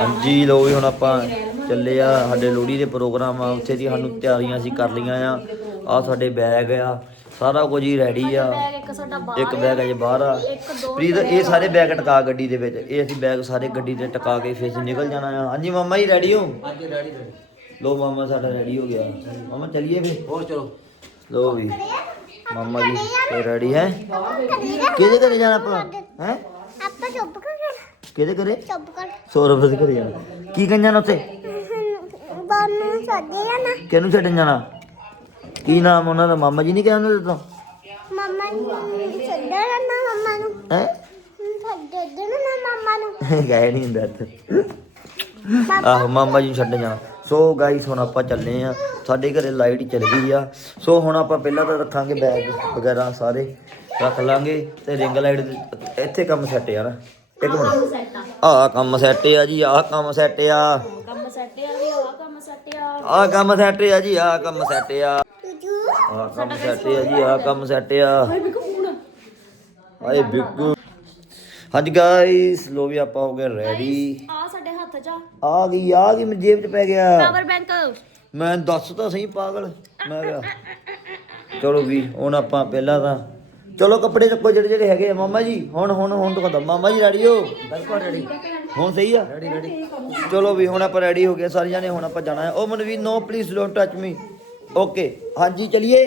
ਹਾਂਜੀ ਲੋ ਵੀ ਹੁਣ ਆਪਾਂ ਚੱਲੇ ਆ ਸਾਡੇ ਲੋਹੜੀ ਦੇ ਪ੍ਰੋਗਰਾਮ ਆ। ਉੱਥੇ ਦੀ ਸਾਨੂੰ ਤਿਆਰੀਆਂ ਅਸੀਂ ਕਰ ਲਈਆਂ ਆ। ਆ ਸਾਡੇ ਬੈਗ ਆ ਸਾਰਾ ਕੁਝ ਹੀ ਰੈਡੀ ਆ। ਇੱਕ ਬੈਗ ਅਜੇ ਬਾਹਰ ਆ। ਦੋ ਪ੍ਰੀਤ ਇਹ ਸਾਰੇ ਬੈਗ ਟਕਾ ਗੱਡੀ ਦੇ ਵਿੱਚ। ਇਹ ਅਸੀਂ ਬੈਗ ਸਾਰੇ ਗੱਡੀ ਤੇ ਟਕਾ ਕੇ ਫਿਰ ਅਸੀਂ ਨਿਕਲ ਜਾਣਾ ਆ। ਹਾਂਜੀ ਮਾਮਾ ਜੀ ਰੈਡੀ ਹੋ? ਹਾਂਜੀ ਰੈਡੀ ਰੈਡੀ ਲੋ ਮਾਮਾ ਸਾਡਾ ਰੈਡੀ ਹੋ ਗਿਆ। ਮਾਮਾ ਚੱਲੀਏ ਫਿਰ? ਹੋਰ ਚਲੋ। ਲੋ ਵੀ ਮਾਮਾ ਜੀ ਰੈਡੀ ਹੈ? ਕਿਹਦੇ ਘਰੇ ਜਾਣਾ ਆਪਾਂ? ਹੈ? ਆਪਾਂ ਚੁੱਪ ਕਰ ਕਿਹਦੇ ਘਰੇ? ਚੁੱਪ ਕਰ ਸੌਰਵ ਦੇ ਘਰੇ ਜਾਣਾ ਕੀ ਕਰਨ ਜਾਣਾ ਉੱਥੇ? ਬਾਨੂੰ ਛੱਡੇ ਆ ਨਾ। ਕਿਹਨੂੰ ਛੱਡਣ ਜਾਣਾ? ਕੀ ਨਾਮ ਉਹਨਾਂ ਦਾ? ਮਾਮਾ ਜੀ ਨਹੀਂ ਕਹਿੰਦੇ ਦਿੱਤਾ ਮੰਮਾ ਨੂੰ ਛੱਡਣਾ ਨਾ ਮੰਮਾ ਨੂੰ। ਹੈ? ਛੱਡ ਦੇਣਾ ਨਾ ਮੰਮਾ ਨੂੰ। ਗਏ ਨਹੀਂ ਹੁੰਦਾ ਇੱਥੇ। ਆਹੋ ਮਾਮਾ ਜੀ ਨੂੰ ਛੱਡਣ ਜਾਣਾ। ਸੋ ਗਾਈਸ ਹੁਣ ਆਪਾਂ ਚੱਲੇ ਆ। ਸਾਡੇ ਘਰੇ ਲਾਈਟ ਚੱਲ ਗਈ ਆ। ਸੋ ਹੁਣ ਆਪਾਂ ਪਹਿਲਾਂ ਤਾਂ ਰੱਖਾਂਗੇ ਬੈਗ ਵਗੈਰਾ ਸਾਰੇ। ਰੱਖ ਲਾਂਗੇ ਤੇ ਰਿੰਗ ਲਾਈਟ ਇੱਥੇ ਕੰਮ ਸੈੱਟ ਨਾ ਇੱਕ ਮਿੰਟ। ਸੈੱਟ ਆ। ਆਹ ਕੰਮ ਸੈੱਟ ਆ ਜੀ ਆਹ ਕੰਮ ਸੈੱਟ ਆ। ਕੰਮ ਸੈੱਟ ਆ ਵੀ ਆ ਕੰਮ ਸੈੱਟ ਆ। ਆਹ ਕੰਮ ਸੈੱਟ ਆ ਜੀ ਆਹ ਕੰਮ ਸੈੱਟ ਆ। ਆਹ ਕੰਮ ਸੈੱਟ ਆ ਜੀ ਆਹ ਕੰਮ ਸੈੱਟ ਆ। ਹਾਏ ਬਿੱਕੂ ਹਾਂਜੀ ਗਾਇਸ ਲੋ ਵੀ ਆਪਾਂ ਹੋ ਗਏ ਰੈਡੀ ਆ ਸਾਡੇ ਹੱਥ 'ਚ ਆ। ਆ ਗਈ ਆ ਗਈ ਮੇਰੇ ਜੇਬ 'ਚ ਪੈ ਗਿਆ। ਪਾਵਰ ਬੈਂਕ ਮੈਂ ਦੱਸ ਤਾਂ ਸਹੀ ਪਾਗਲ। ਮੈਂ ਕਿਹਾ ਚਲੋ ਵੀ ਹੁਣ ਆਪਾਂ ਪਹਿਲਾਂ ਤਾਂ ਚਲੋ ਕੱਪੜੇ ਚੱਕੋ ਜਿਹੜੇ ਜਿਹੜੇ ਹੈਗੇ ਆ ਮਾਮਾ ਜੀ ਹੁਣ ਹੁਣ ਹੁਣ ਤੋਂ ਕਹਦਾ ਮਾਮਾ ਜੀ ਰੈਡੀ ਹੋ? ਬਿਲਕੁਲ ਰੈਡੀ ਹੁਣ ਸਹੀ ਆ? ਰੈਡੀ ਰੈਡੀ ਚਲੋ ਵੀ ਹੁਣ ਆਪਾਂ ਰੈਡੀ ਹੋ ਗਏ ਸਾਰੇ ਜਾਣੇ ਹੁਣ ਆਪਾਂ ਜਾਣਾ ਹੈ। ਓ Manveer no please don't touch me okay ਹਾਂਜੀ ਚਲਿਏ।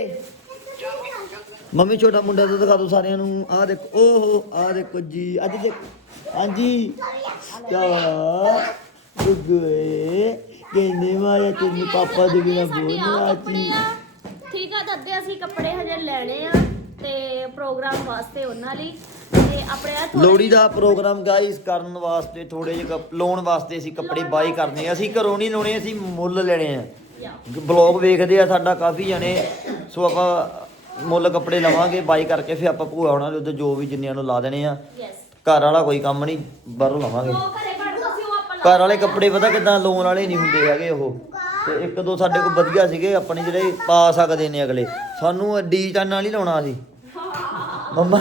ਮੰਮੀ ਛੋਟਾ ਮੁੰਡਾ ਤਾਂ ਦਿਖਾ ਦੋ ਸਾਰਿਆਂ ਨੂੰ। ਆਹ ਦੇਖੋ ਓਹੋ ਆਹ ਦੇਖੋ ਜੀ ਅੱਜ ਦੇਖ ਹਾਂਜੀ। ਕਿਆ ਗੁੱਗੂਏ ਕਹਿੰਦੇ ਮਾਇਆ ਤੈਨੂੰ ਪਾਪਾ ਦੇ ਬਿਨਾ ਬੋਲਣਾ ਆਤੀ ਠੀਕ ਆ ਦੱਦੇ ਅਸੀਂ ਕੱਪੜੇ ਹਜੇ ਲੈਣੇ ਆ। ਤੇ ਪ੍ਰੋਗਰਾਮ ਵਾਸਤੇ ਉਹਨਾਂ ਲਈ। ਤੇ ਆਪਣੇ ਆ ਥੋੜ੍ਹੇ- ਲੋਹੜੀ ਦਾ ਪ੍ਰੋਗਰਾਮ ਗਾਇਸ ਕਰਨ ਵਾਸਤੇ ਥੋੜੇ ਜਿਹੇ ਲਾਉਣ ਵਾਸਤੇ ਅਸੀਂ ਕੱਪੜੇ ਬਾਈ ਕਰਨੇ ਆ। ਅਸੀਂ ਘਰੋਂ ਨਹੀਂ ਲਾਉਣੇ ਅਸੀਂ ਮੁੱਲ ਲੈਣੇ ਆ। ਬਲੌਗ ਵੇਖਦੇ ਆ ਸਾਡਾ ਕਾਫੀ ਜਣੇ। ਸੋ ਆਪਾਂ ਮੁੱਲ ਕੱਪੜੇ ਲਵਾਂਗੇ ਬਾਈ ਕਰਕੇ ਫਿਰ ਆਪਾਂ ਭੂਆ ਹੋਣਾ ਦੇ ਉੱਤੇ ਜੋ ਵੀ ਜਿੰਨਿਆਂ ਨੂੰ ਲਾ ਦੇਣੇ ਆ। ਯੈਸ ਘਰ ਵਾਲਾ ਕੋਈ ਕੰਮ ਨਹੀਂ ਬਾਹਰੋਂ ਲਵਾਂਗੇ। ਉਹ ਘਰੇ ਕੱਢਦਾ ਸੀ ਉਹ ਆਪਾਂ ਘਰ ਵਾਲੇ ਕੱਪੜੇ ਪਤਾ ਕਿਦਾਂ ਲਾਉਣ ਵਾਲੇ ਨਹੀਂ ਹੁੰਦੇ ਹੈਗੇ ਉਹ। ਤੇ ਇੱਕ ਦੋ ਸਾਡੇ ਕੋਲ ਵਧੀਆ ਸੀਗੇ ਆਪਣੇ ਜਿਹੜੇ ਪਾ ਸਕਦੇ ਨੇ ਅਗਲੇ। ਸਾਨੂੰ ਡੀ ਚੈਨਲ ਹੀ ਲਾਉਣਾ ਸੀ ਮੰਮਾ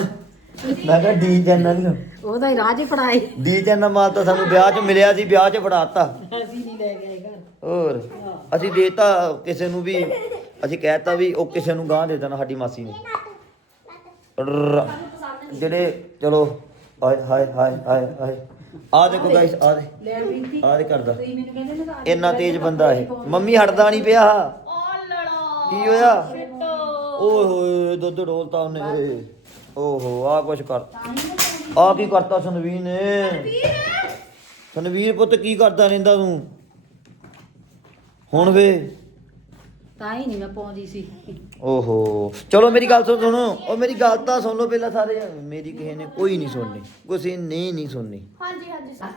ਮੈਂ ਕਿਹਾ ਡੀ ਚੈਨਲ ਲਾਉਣਾ। ਉਹਦਾ ਹੀ ਰਾਜ ਫੜਾਈ ਡੀ ਚੈਨਲ ਮਾਲ ਤਾਂ ਸਾਨੂੰ ਵਿਆਹ 'ਚ ਮਿਲਿਆ ਸੀ ਵਿਆਹ 'ਚ ਫੜਾਤਾ। ਅਸੀਂ ਨਹੀਂ ਲੈ ਗਏ ਘਰ। ਹੋਰ ਅਸੀਂ ਦੇਤਾ ਕਿਸੇ ਨੂੰ ਵੀ ਅਸੀਂ ਕਹਿਤਾ ਵੀ ਉਹ ਕਿਸੇ ਨੂੰ ਗਾਂ ਦੇ ਦੇਣਾ ਸਾਡੀ ਮਾਸੀ ਨੇ। ਰ- ਜਿਹੜੇ ਚਲੋ ਹਾਏ ਹਾਏ ਹਾਏ ਹਾਏ ਹਾਏ। ਆ ਦੇਖੋ ਗਾਇਸ ਆ ਦੇ ਲੈ ਬੀਤੀ। ਆ ਦੇ ਕਰਦਾ। ਤੁਸੀਂ ਮੈਨੂੰ ਕਹਿੰਦੇ ਨਾ ਇੰਨਾ ਤੇਜ਼ ਬੰਦਾ ਇਹ। ਮੰਮੀ ਹਟਦਾ ਨਹੀਂ ਪਿਆ। ਕੀ ਹੋਇਆ? ਓਏ ਹੋਏ ਦੁੱਧ ਡੋਲਤਾ ਉਹਨੇ। ਓਹੋ ਆ ਕੁਛ ਕਰ। ਆ ਕੀ ਕਰਤਾ ਸੰਵੀਰ ਨੇ ਸੰਵੀਰ ਪੁੱਤ ਕੀ ਕਰਦਾ ਰਹਿੰਦਾ ਤੂੰ? ਹੁਣ ਵੇ। ਤਾਂ ਹੀ ਨਹੀਂ ਮੈਂ ਪਾਉਂਦੀ ਸੀ। ਓਹੋ। ਚਲੋ ਮੇਰੀ ਗੱਲ ਸੁਣ ਸੁਣੋ। ਉਹ ਮੇਰੀ ਗੱਲ ਤਾਂ ਸੁਣ ਲਓ ਪਹਿਲਾਂ ਸਾਰੇ। ਮੇਰੀ ਕਿਸੇ ਨੇ ਕੋਈ ਨਹੀਂ ਸੁਣਨੀ। ਕਿਸੇ ਨੇ ਨਹੀਂ ਸੁਣਨੀ। ਹਾਂਜੀ ਹਾਂਜੀ। ਸਰ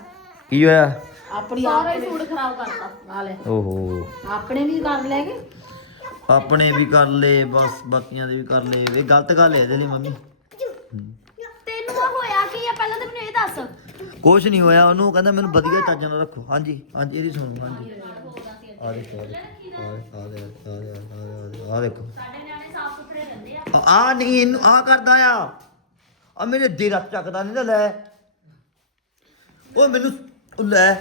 ਕੀ ਹੋਇਆ? ਆਪਣੀ ਸਾਰਾ ਹੀ ਸੂਟ ਖਰਾਬ ਕਰਤਾ। ਆ ਲੈ। ਓਹੋ। ਆਪਣੇ ਵੀ ਕਰ ਲੈ ਗਏ? ਆਪਣੇ ਵੀ ਕਰ ਲਏ ਬਸ ਬਾਕੀਆਂ ਦੇ ਵੀ ਕਰ ਲਏ। ਇਹ ਗਲਤ ਗੱਲ ਹੈ ਇਹਦੇ ਲਈ ਮੰਮੀ ਤੈਨੂੰ ਆ ਹੋਇਆ ਕੀ ਆ ਪਹਿਲਾਂ ਤਾਂ ਮੈਨੂੰ ਇਹ ਕੁਛ ਨਹੀਂ ਹੋਇਆ ਉਹਨੂੰ ਕਹਿੰਦਾ ਮੈਨੂੰ ਵਧੀਆ ਚੱਜ ਨਾਲ ਰੱਖੋ। ਹਾਂਜੀ ਹਾਂਜੀ ਇਹਦੀ ਸੁਣੋ ਹਾਂਜੀ। ਆ ਦੇਖੋ ਆ ਦੇਖੋ ਆ ਦੇ ਆ ਦੇ ਆ ਦੇ ਆ ਦੇਖੋ ਸਾਡੇ ਨਿਆਣੇ ਸਾਫ਼ ਸੁਥਰੇ ਰਹਿੰਦੇ ਆ ਆ ਨਹੀਂ ਇਹਨੂੰ ਆ ਕਰਦਾ ਆ। ਆ ਮੇਰੇ ਦਿਲ ਚੱਕਦਾ ਨਹੀਂ ਤਾਂ ਲੈ। ਉਹ ਮੈਨੂੰ ਉਹ ਲੈ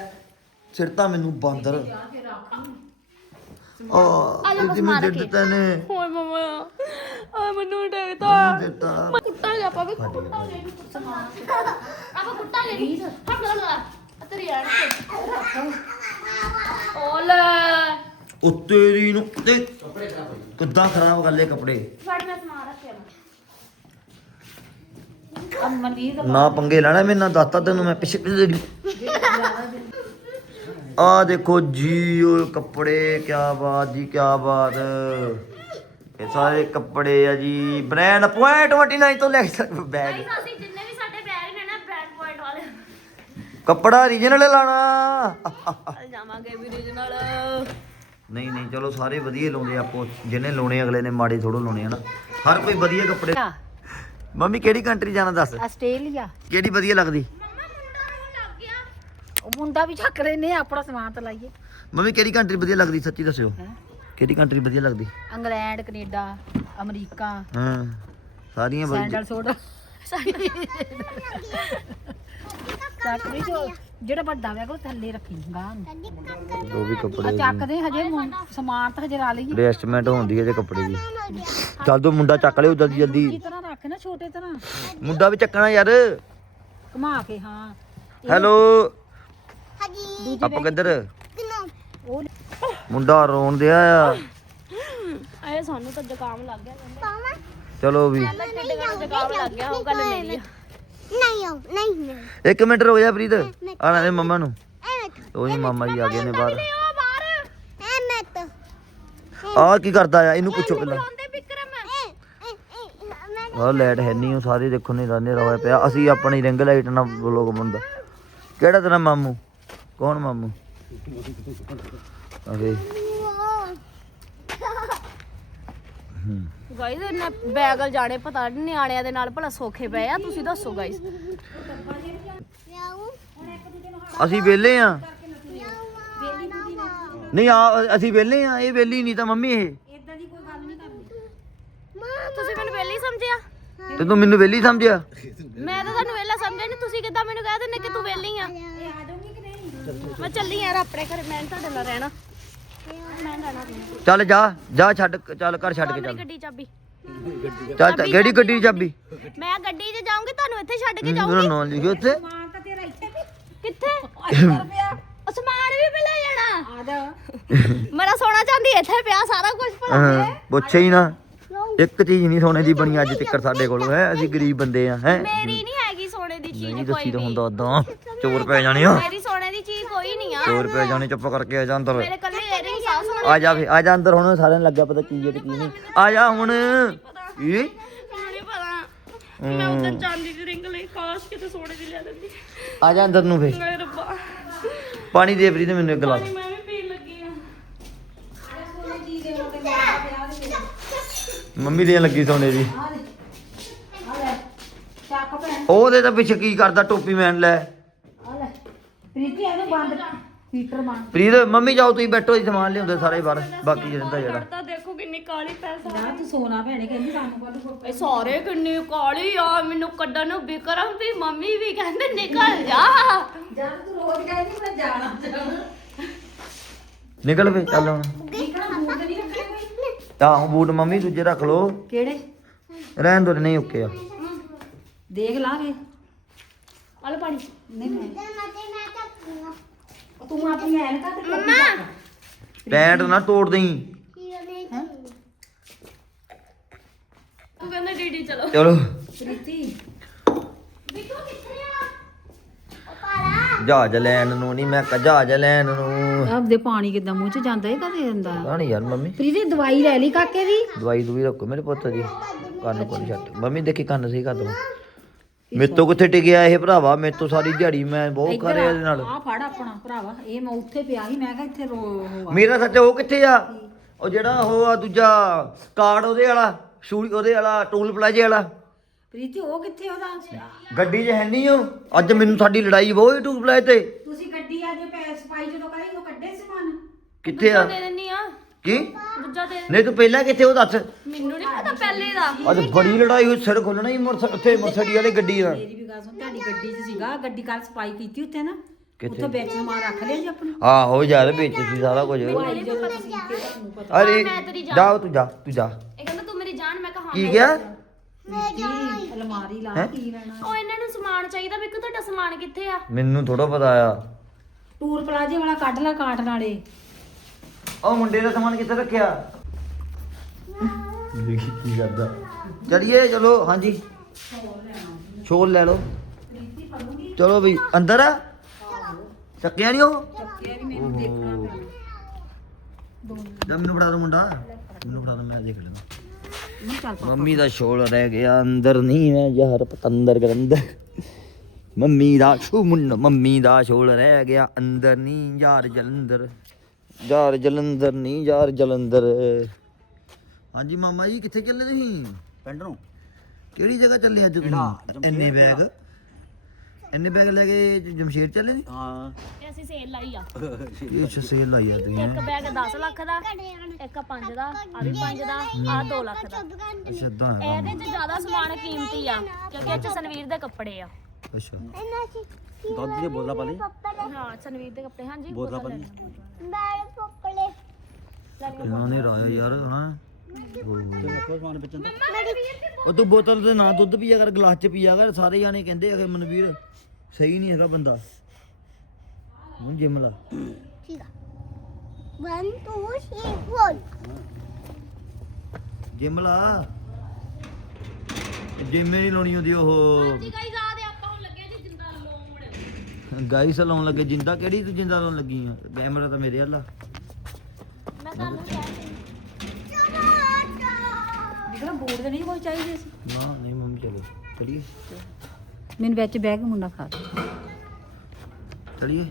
ਸਿਰਤਾ ਮੈਨੂੰ ਬਾਂਦਰ ਆ ਇਹ ਮੈਨੂੰ ਦੇ ਦਿੱਤਾ ਨੇ ਹੋਏ ਮਮਾ ਆ ਮੈਨੂੰ ਦਿੱਤਾ ਕੁੱਟਾਂਗੇ ਆਪਾਂ ਵੀ ਕੁੱਟਾਂਗੇ ਆਪਾਂ ਕੁੱਟਾਂਗੇ ਨਹੀਂ ਹਟ ਲਾ ਲਾ ਤੇਰੀ ਯਾਰ ਓਲੇ। ਉਹ ਤੇਰੀ ਨੂੰ ਤੇ ਕਿੱਦਾਂ ਖਰਾਬ ਕਰ ਲਏ ਕੱਪੜੇ? ਫੜ ਮੈਂ ਸਮਾਨ ਰੱਖਿਆ ਮੈਂ ਅਮਨਦੀਪ ਨਾ ਪੰਗੇ ਲੈਣਾ ਮੇਰੇ ਨਾਲ ਦੱਸਤਾ ਤੈਨੂੰ ਮੈਂ ਪਿੱਛੇ ਆ ਦੇਖੋ ਜੀ ਉਹ ਕੱਪੜੇ ਕਿਆ ਬਾਤ ਜੀ ਕਿਆ ਬਾਤ। ਇਹ ਸਾਰੇ ਕੱਪੜੇ ਆ ਜੀ ਬ੍ਰਾਂਡ ਪੁਆਇੰਟ 29 ਤੋਂ ਲੈ ਕੇ ਬੈਗ। ਗਾਈਸ ਅਸੀਂ ਜਿੰਨੇ ਵੀ ਸਾਡੇ ਬੈਗ ਨੇ ਨਾ ਬ੍ਰਾਂਡ ਪੁਆਇੰਟ ਵਾਲੇ। ਕੱਪੜਾ ਰੀਜਨਲ ਲਾਣਾ ਜਾਵਾਂਗੇ ਵੀ ਰੀਜਨਲ ਨਹੀਂ ਨਹੀਂ ਚਲੋ ਸਾਰੇ ਵਧੀਆ ਲਾਉਂਦੇ ਆਪੋ। ਜਿਹਨੇ ਲਾਉਣੇ ਅਗਲੇ ਨੇ ਮਾੜੇ ਥੋੜੋ ਲਾਉਣੇ ਹਨਾ ਹਰ ਕੋਈ ਵਧੀਆ ਕੱਪੜੇ। ਮੰਮੀ ਕਿਹੜੀ ਕੰਟਰੀ ਜਾਣਾ ਦੱਸ? ਆਸਟ੍ਰੇਲੀਆ। ਕਿਹੜੀ ਵਧੀਆ ਲੱਗਦੀ? ਉਹ ਮੁੰਡਾ ਵੀ ਚੱਕ ਲੈਨੇ ਆਪਣਾ ਸਮਾਨ ਤਾਂ ਲਾਈਏ। ਮੰਮੀ ਕਿਹੜੀ ਕੰਟਰੀ ਵਧੀਆ ਲੱਗਦੀ ਸੱਚੀ ਦੱਸਿਓ? ਕਿਹੜੀ ਕੰਟਰੀ ਵਧੀਆ ਲੱਗਦੀ? England Canada America. ਹਾਂ ਸਾਰੀਆਂ ਵਧੀਆ। ਸੈਂਡਲ ਸੋਡਾ ਚੱਕ ਨਹੀਂ ਜੋ ਜਿਹੜਾ ਵੱਡਾ ਵਾ ਉਹ ਥੱਲੇ ਰੱਖੀ ਗਾਂ ਨੂੰ ਉਹ ਵੀ ਕੱਪੜੇ ਚੱਕਦੇ ਹਜੇ ਮੁੰ- ਸਮਾਨ ਤਾਂ ਹਜੇ ਲਾ ਲਈਏ ਐਡਜਸਟਮੈਂਟ ਹੁੰਦੀ ਹੈ ਜੇ ਕੱਪੜੇ ਦੀ। ਚੱਲ ਤੂੰ ਮੁੰਡਾ ਚੱਕ ਲਿਓ ਜਲਦੀ ਜਲਦੀ। ਤਰ੍ਹਾਂ ਰੱਖ ਨਾ ਛੋਟੇ ਤਰ੍ਹਾਂ। ਮੁੰਡਾ ਵੀ ਚੱਕਣਾ ਯਾਰ। ਘੁਮਾ ਕੇ ਹਾਂ। ਹੈਲੋ ਹਾਜੀ। ਆਪਾਂ ਕਿੱਧਰ? ਉਹ ਮੁੰਡਾ ਰੋਣ ਦਿਆ ਆ। ਆਏ ਸਾਨੂੰ ਤਾਂ ਜ਼ੁਕਾਮ ਲੱਗ ਗਿਆ ਕਹਿੰਦੇ। ਪਾਵਾ? ਚਲੋ ਵੀ। ਕਹਿੰਦਾ ਢਿੱਡ ਗਾਣਾ ਜ਼ੁਕਾਮ ਲੱਗ ਗਿਆ ਉਹ ਗੱਲ ਮੇਰੀ ਆ। ਨਹੀਂ ਆਉ ਨਹੀਂ ਨਹੀਂ ਇੱਕ ਮਿੰਟ ਰੁਕ ਜਾ ਪ੍ਰੀਤ। ਆ ਲੈ ਦੇ ਮੰਮਾ ਨੂੰ। ਐਵੇਂ ਉਹ ਜੀ ਮਾਮਾ ਜੀ ਆ ਗਏ ਨੇ ਬਾਹਰ। ਉਹ ਬਾਹਰ। ਐਵੇਂ ਤਾਂ ਆ ਕੀ ਕਰਦਾ ਆ? ਇਹਨੂੰ ਪੁੱਛੋ ਪਹਿਲਾਂ। ਆਉਂਦੇ ਵਿਕਰਮ। ਐ ਐ ਮੈਂ ਆ ਲਾਈਟ ਹੈ ਨਹੀਂ ਉਹ ਸਾਰੇ ਦੇਖੋ ਨਹੀਂ ਰਾਨੇ ਹੋਇਆ ਪਿਆ। ਅਸੀਂ ਆਪਣੀ ਰਿੰਗ ਲਾਈਟ ਨਾਲ ਲੋਕ ਬੰਦਾ ਕਿਹੜਾ ਤੇਰਾ ਮਾਮੂ? ਕੌਣ ਮਾਮੂ? ਅਰੇ ਹੂੰ। ਗਾਇਸ ਇਹਨੇ ਬੈਗਲ ਜਾਣੇ ਪਤਾ ਨਹੀਂ ਨਿਆਣਿਆਂ ਦੇ ਨਾਲ ਭਲਾ ਸੌਖੇ ਪਏ ਆ। ਤੁਸੀਂ ਦੱਸੋ ਗਾਇਸ ਲਿਆਉ ਅਸੀਂ ਵਿਹਲੇ ਆ। ਲਿਆਉ ਨਹੀਂ ਆ ਅਸੀਂ ਵਿਹਲੇ ਆ। ਇਹ ਵਿਹਲੀ ਨਹੀਂ ਤਾਂ ਮੰਮੀ ਇਹ। ਤੁਸੀਂ ਮੈਨੂੰ ਪਹਿਲੀ ਸਮਝਿਆ? ਤੇ ਤੂੰ ਮੈਨੂੰ ਵਿਹਲੀ ਸਮਝਿਆ? ਮੈਂ ਤਾਂ ਤੁਹਾਨੂੰ ਵੇਲਾ ਸਮਝਿਆ ਨਹੀਂ ਤੁਸੀਂ ਕਿੱਦਾਂ ਮੈਨੂੰ ਕਹਿ ਦਿੰਦੇ ਕਿ ਤੂੰ ਵੇਲੀ ਆ? ਮੈਂ ਚੱਲੀ ਯਾਰ ਆਪਣੇ ਘਰੇ ਮੈਂ ਨੀ ਤੁਹਾਡੇ ਨਾਲ ਰਹਿਣਾ। ਮੈਂ ਰਹਿਣਾ ਨਹੀਂ ਚੱਲ ਜਾ ਜਾ ਛੱਡ ਚੱਲ ਘਰ ਛੱਡ ਕੇ ਮੇਰੀ ਚੱਲ। ਗੱਡੀ ਚਾਬੀ। ਚੱਲ ਚੱਲ ਕਿਹੜੀ ਗੱਡੀ ਦੀ ਚਾਬੀ। ਮੈਂ ਗੱਡੀ 'ਚ ਜਾਊਂਗੀ ਤੁਹਾਨੂੰ ਇੱਥੇ ਛੱਡ ਕੇ ਮੇਰਾ ਜਾਊਂਗੀ। ਨਾਮ ਲਿਖਿਓ ਉੱਥੇ ਕਿੱਥੇ? ਉਹ ਸਮਾਨ ਵੀ ਮਿਲਿਆ ਜਾਣਾ। ਆ ਜਾ। ਮੇਰਾ ਸੋਨਾ ਚਾਂਦੀ ਇੱਥੇ ਪਿਆ ਸਾਰਾ ਕੁਝ ਭਲਾ ਹਾਂ ਪੁੱਛੇ ਹੀ ਨਾ। ਇੱਕ ਚੀਜ਼ ਨਹੀਂ ਸੋਨੇ ਦੀ ਬਣੀ ਅੱਜ ਤੱਕ ਸਾਡੇ ਕੋਲ ਹੈ ਅਸੀਂ ਗਰੀਬ ਬੰਦੇ ਆ ਹੈ। ਮੇਰੀ ਨਹੀਂ ਹੈਗੀ ਸੋਨੇ ਦੀ ਚੀਜ਼ ਨਹੀਂ ਕੋਈ ਦੱਸੀ ਤਾਂ ਵੀ। ਹੁੰਦਾ ਉਦਾਂ ਚੋਰ ਪੈ ਜਾਣੇ ਆ। ਮੇਰੀ ਸੋਨੇ ਨਹੀਂ ਆ। ਚੋਰ ਪੈ ਜਾਣੇ ਚੁੱਪ ਕਰਕੇ ਆ ਜਾ ਅੰਦਰ। ਮੇਰੇ ਕੱਲੇ ਇਅਰਿੰਗਸ ਆ ਸੋਨੇ ਆ ਜਾ ਫੇ ਆ ਜਾ ਅੰਦਰ ਹੁਣ ਸਾਰਿਆਂ ਨੂੰ ਲੱਗਿਆ ਪਤਾ ਕੀ ਹੈ ਤੇ ਕੀ ਨਹੀਂ। ਆ ਜਾ ਹੁਣ। ਇਹ ਮੈਨੂੰ ਨਹੀਂ ਪਤਾ। ਮੈਂ ਉਦੋਂ ਚਾਂਦੀ ਦੀ ਰਿੰਗ ਲਈ ਕਾਸ਼ ਕਿਤੇ ਸੋਨੇ ਦੀ ਲੈ ਲੈਂਦੀ ਆ ਜਾ ਅੰਦਰ ਨੂੰ ਫੇ। ਮੇਰੇ ਰੱਬਾ। ਪਾਣੀ ਦੇ ਫਰੀ ਤੇ ਮੈਨੂੰ ਇੱਕ ਗਲਾਸ। ਮੈਂ ਵੀ ਪੀਣ ਲੱਗੀ ਆ। ਮੰਮੀ ਦੇਣ ਲੱਗੀ ਸੋਨੇ ਦੀ। ਆ ਲੈ ਚੱਕ ਭੈਣ। ਉਹਦੇ ਤਾਂ ਪਿੱਛੇ ਕੀ ਕਰਦਾ ਟੋਪੀ ਮੈਨ ਲੈ। ਬੰਦ ਹੀਟਰ ਬੰਦ ਪ੍ਰੀਤ ਮੰਮੀ ਜਾਓ ਤੁਸੀਂ ਬੈਠੋ ਜੀ ਸਮਾਨ ਲਿਆਉਂਦੇ ਸਾਰੇ ਬਾਹਰ ਬਾਕੀ ਜਿਹੜਾ ਜਿਹੜਾ। ਤਾਂ ਦੇਖੋ ਕਿੰਨੀ ਕਾਲੀ ਪੈਸਾ ਯਾਰ ਤੂੰ ਸੋਨਾ ਭੈਣੇ ਕਹਿੰਦੀ ਸਾਨੂੰ ਕੋਲ ਇਹ ਸਾਰੇ ਕਿੰਨੀ ਕਾਲੀ ਆ ਮੈਨੂੰ ਕੱਢਣ ਨੂੰ ਵਿਕਰਮ ਵੀ ਮੰਮੀ ਵੀ ਕਹਿੰਦੇ ਨਿਕਲ ਜਾ। ਜਦ ਤੂੰ ਰੋਜ਼ ਕਹਿੰਦੀ ਮੈਂ ਜਾਣਾ ਜਾਣਾ। ਨਿਕਲ ਫੇ ਚੱਲ ਹੁਣ। ਤੇ ਆਹੋ ਬੂਟ ਮੰਮੀ ਦੂਜੇ ਰੱਖ ਲਓ। ਕਿਹੜੇ? ਰਹਿਣ ਦੋ ਨਹੀਂ ਓਕੇ ਆ ਦੇਖ ਲਾਂਗੇ। ਆਲੋ ਪਾਣੀ ਨਹੀਂ ਮੈਂ ਤੇ ਆਪਣੀ ਐਨਕਾਂ ਤੇ ਮੰਮਾ। ਪੈਂਟ ਨਾ ਤੋੜ ਦੇਈ। ਨਹੀਂ ਤੂੰ ਕਹਿੰਦਾ ਡੀਡੀ ਚਲੋ। ਚਲੋ। ਪ੍ਰੀਤੀ। ਵਿਕੋ ਕਿੱਥੇ ਆ? ਉਹ ਪਾਲਾ। ਜਹਾਜ਼ ਲੈਣ ਨੂੰ ਨਹੀਂ ਮੈਂ ਕਿਹਾ ਜਹਾਜ਼ ਲੈਣ ਨੂੰ। ਆਪਦੇ ਪਾਣੀ ਕਿਦਾਂ ਮੂੰਹ ਚ ਜਾਂਦਾ ਇਹ ਕਦੇ ਹੁੰਦਾ ਪਤਾ ਨਹੀਂ ਯਾਰ ਮੰਮੀ। ਪ੍ਰੀਤੀ ਦਵਾਈ ਲੈ ਲਈ ਕਾਕੇ ਦੀ? ਦਵਾਈ ਦੂਈ ਰੱਖੋ ਮੇਰੇ ਪੁੱਤ ਦੀ। ਕੰਨ ਕੋਲ ਛੱਡ ਮੰਮੀ ਦੇਖੀ ਕੰਨ ਸਹੀ ਕਰ ਦੋ। ਮੇਰੇ ਤੋਂ ਕਿੱਥੇ ਟਿਕਿਆ ਇਹ ਭਰਾਵਾ? ਮੇਰੇ ਤੋਂ ਸਾਰੀ ਦਿਹਾੜੀ ਮੈਂ ਬਹੁਤ ਕਰ ਰਿਹਾ ਇਹਦੇ ਨਾਲ। ਆ ਫੜ ਆਪਣਾ ਭਰਾਵਾ। ਇਹ ਮੈਂ ਉੱਥੇ ਪਿਆ ਸੀ ਮੈਂ ਕਿਹਾ ਇੱਥੇ ਰੋ ਉਹ ਆ। ਮੇਰਾ ਸੱਚ ਉਹ ਕਿੱਥੇ ਆ? ਉਹ ਜਿਹੜਾ ਉਹ ਆ ਦੂਜਾ ਕਾਰਡ ਉਹਦੇ ਵਾਲਾ ਸ਼ੂੜੀ ਉਹਦੇ ਵਾਲਾ ਟੂਲ ਪਲਾਜੇ ਵਾਲਾ। ਪ੍ਰੀਤੀ ਉਹ ਕਿੱਥੇ ਉਹਦਾ? ਗੱਡੀ 'ਚ ਹੈ ਨਹੀਂ ਉਹ। ਅੱਜ ਮੈਨੂੰ ਸਾਡੀ ਲੜਾਈ ਬਹੁਤ ਟੂਲ ਪਲਾਜੇ ਤੇ। ਤੁਸੀਂ ਗੱਡੀ ਅੱਜ ਪੈ ਸਫ਼ਾਈ ਜਦੋਂ ਕਰਾਈ ਉਹ ਕੱਢੇ ਸਮਾਨ। ਕਿੱਥੇ ਆ? ਦੇ ਦਿੰਨੀ ਆ। ਕੀ? ਦੂਜਾ ਦੇ ਨਹੀਂ ਤੂੰ ਪਹਿਲਾਂ ਕਿੱਥੇ ਉਹ ਦੱਸ। ਮੈਨੂੰ ਨਹੀਂ ਪਤਾ ਪਹਿਲੇ ਦਾ। ਅੱਜ ਬੜੀ ਲੜਾਈ ਹੋਈ ਸਿਰ ਖੋਲਣਾ ਹੀ ਮਰਸ ਉੱਥੇ ਮਰਸਡੀ ਵਾਲੀ ਗੱਡੀ ਦਾ। ਮੇਰੀ ਵੀ ਗੱਲ ਸੁਣ ਤੁਹਾਡੀ ਗੱਡੀ 'ਚ ਸੀਗਾ ਗੱਡੀ ਕੱਲ ਸਫ਼ਾਈ ਕੀਤੀ ਉੱਥੇ ਨਾ। ਕਿੱਥੇ? ਉੱਥੇ ਵਿੱਚ ਸਮਾਨ ਰੱਖ ਲਿਆ ਜੀ ਆਪਣਾ ਆਹੋ ਯਾਰ ਵਿੱਚ ਸੀ ਸਾਰਾ ਕੁਝ। ਭਾਈ ਜਦੋਂ ਤੁਸੀਂ ਤੇ ਤੁਹਾਨੂੰ ਪਤਾ ਅਰੇ ਮੈਂ ਤੇਰੀ ਜਾਨ- ਜਾ ਤੂੰ ਜਾ ਤੂੰ ਜਾ। ਇਹ ਕਹਿੰਦਾ ਤੂੰ ਮੇਰੀ ਜਾਨ ਮੈਂ ਕਹਾ ਕੀ ਗਿਆ? ਕੀ ਅਲਮਾਰੀ ਲਾ ਹੈਂ? ਕੀ ਲੈਣਾ ਉਹ ਇਹਨਾਂ ਨੂੰ ਸਮਾਨ ਚਾਹੀਦਾ ਵੀ ਤੁਹਾਡਾ ਸਮਾਨ ਕਿੱਥੇ ਆ? ਮੈਨੂੰ ਥੋੜਾ ਪਤਾ ਆ। ਟੂਰ ਪਲਾਜੇ ਵਾਲਾ ਕੱਢ ਲਾ ਕਾਟ ਨਾਲੇ। ਉਹ ਮੁੰਡੇ ਦਾ ਸਮਾਨ ਕਿੱਥੇ ਰੱਖਿਆ? ਦੇਖੀ ਕੀ ਕਰਦਾ? ਚਲਿਏ ਚਲੋ ਹਾਂਜੀ। ਛੋਲ ਲੈ ਲਓ। ਚਲੋ ਵੀ ਅੰਦਰ ਆ? ਚੱਕਿਆ ਨਹੀਂ ਉਹ? ਚੱਕਿਆ ਵੀ ਮੈਨੂੰ ਦੇਖਣਾ ਪੈਣਾ ਮੈਨੂੰ ਫੜਾ ਦੋ ਮੁੰਡਾ। ਮੈਨੂੰ ਫੜਾ ਦੋ ਮੈਂ ਦੇਖ ਲੈਂਦਾ। ਨਹੀਂ ਮੰਮੀ ਦਾ ਛੋਲ ਰਹਿ ਗਿਆ ਅੰਦਰ ਨਹੀਂ ਮੈਂ ਯਾਰ ਪਤੰਦਰ ਗਰੰਦਰ ਮੰਮੀ ਦਾ ਛੂ ਮੁੰਡਾ ਮੰਮੀ ਦਾ ਛੋਲ ਰਹਿ ਗਿਆ ਅੰਦਰ ਨਹੀਂ ਯਾਰ ਜਲੰਧਰ। ਯਾਰ ਜਲੰਧਰ ਨਹੀਂ ਯਾਰ ਜਲੰਧਰ। ਹਾਂਜੀ ਮਾਮਾ ਜੀ ਕਿੱਥੇ ਚੱਲੇ ਤੁਸੀਂ? ਪਿੰਡ ਨੂੰ। ਕਿਹੜੀ ਜਗ੍ਹਾ ਚੱਲੇ ਅੱਜ ਤੁਸੀਂ? ਇੰਨੇ ਬੈਗ। ਇੰਨੇ ਬੈਗ ਲੈ ਕੇ ਜਮਸ਼ੇਰ ਚੱਲੇ ਨੇ ਹਾਂ। ਇਹ ਅਸੀਂ ਸੇਲ ਲਾਈ ਆ। ਇਹ ਅੱਛਾ ਸੇਲ ਲਾਈ ਆ ਤੁਸੀਂ ਇੱਕ ਬੈਗ 10 ਲੱਖ ਦਾ ਇੱਕ 5 ਦਾ ਆ ਵੀ 5 ਦਾ ਆ 2 ਲੱਖ ਦਾ। ਅੱਛਾ ਏਦਾਂ ਹੈ ਇਹਦੇ 'ਚ ਜ਼ਿਆਦਾ ਸਮਾਨ ਕੀਮਤੀ ਆ ਕਿਉਂਕਿ ਇਹ 'ਚ ਸਨਵੀਰ ਦੇ ਕੱਪੜੇ ਆ। ਅੱਛਾ। ਇਹਨਾਂ ਸੀ ਦੁੱਧ ਦੀਆਂ ਬੋਤਲਾਂ ਪਾ ਲਈ? ਪੱਪਲੇ ਹਾਂ ਸਨਵੀਰ ਦੇ ਕੱਪੜੇ ਹਾਂਜੀ ਬੋਤਲਾਂ ਪਾ ਲਈ? ਬਾਲ ਪੱਪਲੇ। ਇਹਨਾਂ ਨੇ ਰਾਇਆ ਯਾਰ ਹਾਂ? ਮੇਰੀ ਉਹ ਤੂੰ ਬੋਤਲ ਦੇ ਨਾ ਦੁੱਧ ਪੀਆ ਕਰ ਗਲਾਸ ਚ ਪੀਆ ਕਰ ਸਾਰੇ ਜਾਣੇ ਕਹਿੰਦੇ ਆ ਕਿ ਮਨਵੀਰ ਸਹੀ ਨਹੀਂ ਹੈਗਾ ਬੰਦਾ। ਹੁਣ ਜਿਮ ਲਾ। ਠੀਕ ਆ। 1 2 3 4 ਜਿਮ ਲਾ। ਜਿੰਮੇ ਨਹੀਂ ਲਾਉਣੀ ਹੁੰਦੀ ਉਹ। ਜੀ ਗਾਈਜ਼ ਗਾਈਸ ਲਾਉਣ ਲੱਗੇ ਜਿੰਦਾ ਕਿਹੜੀ ਤੂੰ ਜਿੰਦਾ ਲਾਉਣ ਲੱਗੀ ਆ? ਕੈਮਰਾ ਤਾਂ ਮੇਰੇ ਵੱਲ ਆ। ਮੈਂ ਤੁਹਾਨੂੰ ਕਹਿ ਜਿਹੜਾ ਬੋਰਡ ਤੇ ਨਹੀਂ ਕੋਈ ਚਾਹੀਦੇ ਸੀ। ਨਾ ਨਹੀਂ ਮੰਮੀ ਚਲੋ ਚਲੀਏ। ਮੈਨੂੰ ਵਿੱਚ ਬਹਿ ਕੇ ਮੁੰਡਾ ਖਾ ਚਲੀਏ।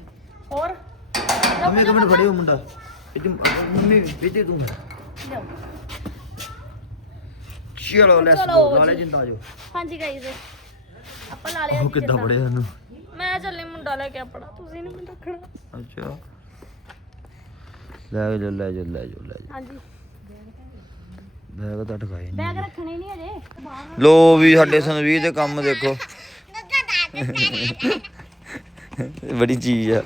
ਹੋਰ? ਮੰਮੀ ਇੱਕ ਮਿੰਟ ਖੜੇ ਹੋ ਮੁੰਡਾ। ਇੱਥੇ ਮੰਮੀ ਇੱਥੇ ਤੂੰ ਚਲੋ ਲੈਟਸ ਚਲੋ ਗੋ ਨਾਲੇ ਜੀ। ਜਿੰਦਾ ਆਜੋ ਹਾਂਜੀ ਗਾਈਜ਼ ਆਪਾਂ ਲਾ ਲਿਆ ਉਹ ਜੀ ਕਿੱਦਾਂ ਜਿੰਦਾ। ਬੜਿਆ ਇਹਨੂੰ? ਮੈਂ ਚੱਲੇ ਮੁੰਡਾ ਲੈ ਕੇ ਆਪਣਾ ਤੁਸੀਂ ਨਹੀਂ ਮੈਨੂੰ ਰੱਖਣਾ। ਅੱਛਾ। ਲੈ ਜਾ ਲੈ ਜਾ ਲੈ ਜਾ ਲੈ ਜਾ ਹਾਂਜੀ। ਬੈਗ ਤਾਂ ਨਹੀਂ ਬੈਗ ਰੱਖਣੇ ਨਹੀਂ ਅਜੇ। ਲੋ ਵੀ ਸਾਡੇ ਸੰਵੀਰ ਦੇ ਕੰਮ ਦੇਖੋ। ਬੜੀ ਚੀਜ਼ ਆ।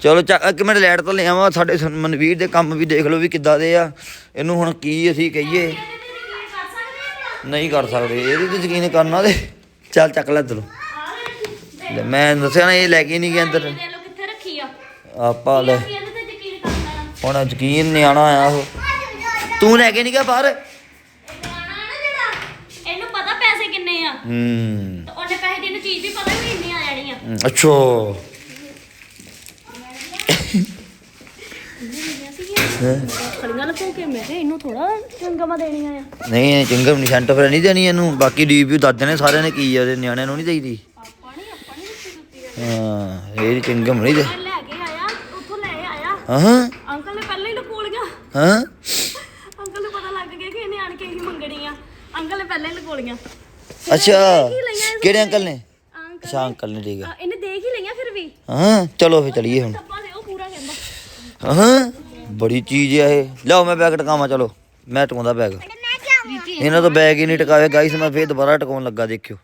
ਚਲੋ ਇੱਕ ਮਿੰਟ ਲੈਟ ਤੋਂ ਲੈ ਆਵਾਂ। ਸਾਡੇ ਮਨਵੀਰ ਦੇ ਕੰਮ ਵੀ ਦੇਖ ਲਓ ਵੀ ਕਿੱਦਾਂ ਦੇ ਆ। ਇਹਨੂੰ ਹੁਣ ਕੀ ਅਸੀਂ ਕਹੀਏ? ਨਹੀਂ ਕਰ ਸਕਦੇ। ਇਹਦੇ ਤੇ ਯਕੀਨ ਕਰਨਾ ਤੇ ਚੱਲ ਚੱਕ ਲੈ ਤਲੋ ਲੈ ਮੈਂ ਦੱਸਿਆ ਨਾ ਇਹ ਲੈ ਕੇ ਨਹੀਂ ਗਿਆ ਅੰਦਰ। ਦੇਖ ਲਓ ਕਿੱਥੇ ਰੱਖੀ ਆ? ਆਪਾਂ ਲੈ। ਕੀ ਇਹਦੇ ਤੇ ਯਕੀਨ ਕਰਨਾ ਆ ਹੁਣ ਯਕੀਨ ਨਿਆਣਾ ਆਇਆ ਉਹ। ਤੂੰ ਲੈ ਕੇ ਨਹੀਂ ਗਿਆ ਬਾਹਰ? ਇਹ ਨਿਆਣਾ ਨਾ ਜਿਹੜਾ ਇਹਨੂੰ ਪਤਾ ਪੈਸੇ ਕਿੰਨੇ ਆ। ਹੂੰ। ਤੇ ਉਹਨੇ ਪੈਸੇ ਦੀ ਇਹਨੂੰ ਚੀਜ਼ ਵੀ ਪਤਾ ਵੀ ਇੰਨੀ ਆ ਜਾਣੀ ਆ ਅੱਛਾ। ਖੜੀਆਂ ਲਪੋ ਕੇ ਮੈਂ ਕਿਹਾ ਇਹਨੂੰ ਥੋੜਾ ਚੰਗਮਾ ਦੇਣੀਆਂ ਆ। ਨਹੀਂ ਚਿੰਗਮ ਨਿਸ਼ਾਨ ਫਿਰ ਨਹੀਂ ਦੇਣੀ ਇਹਨੂੰ। ਬਾਕੀ ਰਿਵਿਊ ਦੱਸ ਦੇਣੇ ਸਾਰਿਆਂ ਨੇ ਕੀ ਆ ਉਹਦੇ ਨਿਆਣਿਆਂ ਨੂੰ ਨਹੀਂ ਦੇਈਦੀ ਆਪਾਂ ਨਹੀਂ ਆਪਾਂ ਨਹੀਂ ਦਿੱਤੀ ਦਿੱਤੀ ਹਾਂ ਇਹ ਚਿੰਗਮ ਨਹੀਂ ਦੇ ਲੈ ਕੇ ਆਇਆ ਉੱਥੋਂ ਲੈ ਆਇਆ। ਹਾਂ। ਅੰਕਲ ਨੇ ਪਹਿਲਾਂ ਹੀ ਲਕੋਲ ਗਿਆ। ਹਾਂ। ਅੰਕਲ ਨੂੰ ਪਤਾ ਲੱਗ ਗਿਆ ਕਿ ਇਹਨੇ ਆਣ ਕੇ ਹੀ ਮੰਗਣੀ ਆ। ਅੰਕਲ ਨੇ ਪਹਿਲਾਂ ਹੀ ਲਕੋਲੀਆਂ ਅੱਛਾ ਕਿਹੜੇ ਅੰਕਲ ਨੇ? ਅੱਛਾ ਅੰਕਲ ਨੇ ਠੀਕ ਆ। ਇਹਨੇ ਦੇਖ ਹੀ ਲਈਆਂ ਫਿਰ ਵੀ। ਹਾਂ ਚਲੋ ਫੇ ਚਲੀਏ ਹੁਣ। ਡੱਬਾ ਦੇ ਉਹ ਪੂਰਾ ਕਹਿੰਦਾ। ਹਾਂ ਬੜੀ ਚੀਜ਼ ਆ ਇਹ। ਲਿਆਓ ਮੈਂ ਬੈਗ ਟਕਾਵਾਂ ਚਲੋ। ਮੈਂ ਟਕਾਉਂਦਾ ਬੈਗ। ਇਹਨਾਂ ਤੋਂ ਬੈਗ ਹੀ ਨਹੀਂ ਟਕਾਵੇ ਗਾਈਸ ਮੈਂ ਫੇਰ ਦੁਬਾਰਾ ਟਕਾਉਣ ਲੱਗਾ ਦੇਖਿਓ।